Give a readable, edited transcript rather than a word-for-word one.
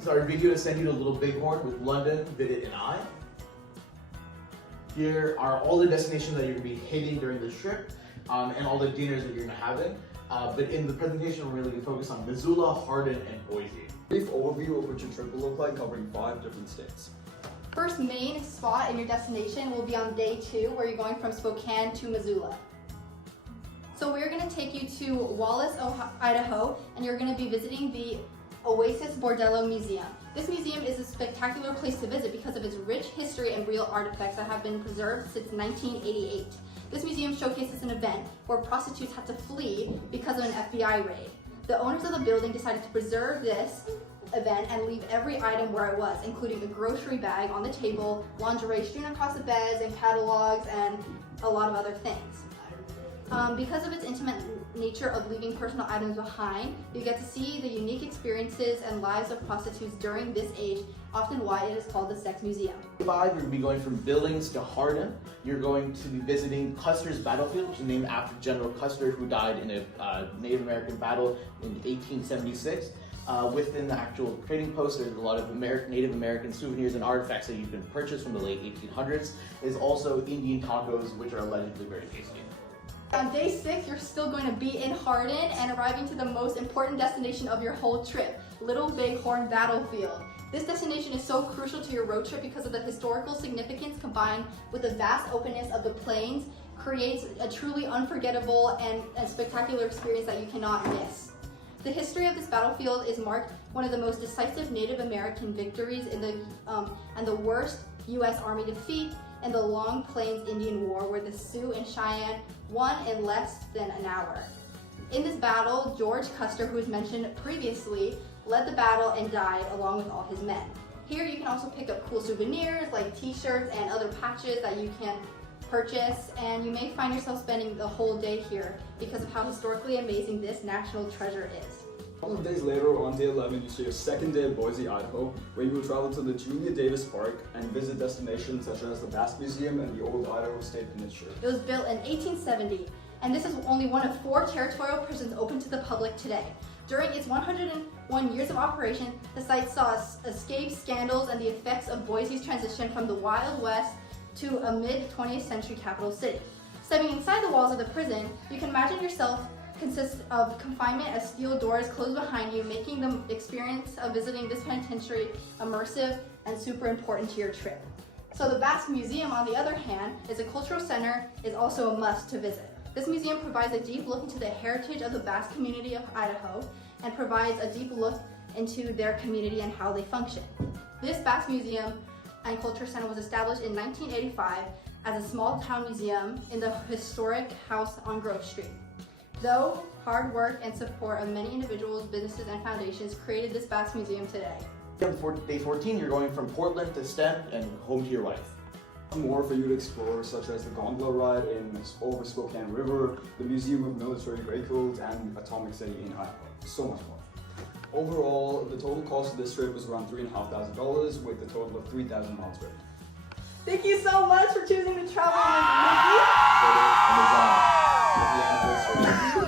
So our video is sending you to Little Bighorn with London, Vidit, and I. Here are all the destinations that you're going to be hitting during this trip, and all the dinners that you're going to have in. But in the presentation, we're really going to focus on Missoula, Hardin, and Boise. Brief overview of what your trip will look like, covering 5 different states. First main spot in your destination will be on day 2, where you're going from Spokane to Missoula. So we're going to take you to Wallace, Idaho, and you're going to be visiting the Oasis Bordello Museum. This museum is a spectacular place to visit because of its rich history and real artifacts that have been preserved since 1988. This museum showcases an event where prostitutes had to flee because of an FBI raid. The owners of the building decided to preserve this event and leave every item where it was, including a grocery bag on the table, lingerie strewn across the beds, and catalogs, and a lot of other things. Because of its intimate nature of leaving personal items behind, you get to see the unique experiences and lives of prostitutes during this age, often why it is called the Sex Museum. 5, you're going to be going from Billings to Hardin. You're going to be visiting Custer's Battlefield, which is named after General Custer, who died in a Native American battle in 1876. Within the actual trading post, there's a lot of Native American souvenirs and artifacts that you can purchase from the late 1800s. There's also Indian tacos, which are allegedly very tasty. On day 6, you're still going to be in Hardin and arriving to the most important destination of your whole trip, Little Bighorn Battlefield. This destination is so crucial to your road trip because of the historical significance combined with the vast openness of the plains creates a truly unforgettable and spectacular experience that you cannot miss. The history of this battlefield is marked one of the most decisive Native American victories in and the worst U.S. Army defeat in the Long Plains Indian War, where the Sioux and Cheyenne won in less than an hour. In this battle, George Custer, who was mentioned previously, led the battle and died along with all his men. Here you can also pick up cool souvenirs like t-shirts and other patches that you can purchase, and you may find yourself spending the whole day here because of how historically amazing this national treasure is. A couple of days later, on day 11, you see your second day at Boise, Idaho, where you will travel to the Julia Davis Park and visit destinations such as the Basque Museum and the Old Idaho State Peninsula. It was built in 1870, and this is only one of 4 territorial prisons open to the public today. During its 101 years of operation, the site saw escapes, scandals, and the effects of Boise's transition from the Wild West to a mid-20th century capital city. Stepping inside the walls of the prison, you can imagine yourself consists of confinement as steel doors close behind you, making the experience of visiting this penitentiary immersive and super important to your trip. So the Basque Museum, on the other hand, is a cultural center, is also a must to visit. This museum provides a deep look into the heritage of the Basque community of Idaho and provides a deep look into their community and how they function. This Basque Museum and Culture Center was established in 1985 as a small town museum in the historic house on Grove Street. Though hard work and support of many individuals, businesses, and foundations created this Basque Museum today. On day 14, you're going from Portland to STEM and home to your wife. More for you to explore, such as the gondola ride over Spokane River, the Museum of Military Vehicles, and Atomic City in Idaho. So much more. Overall, the total cost of this trip was around $3,500 with a total of 3,000 miles driven. Thank you so much for choosing to travel with me. Happy anniversary.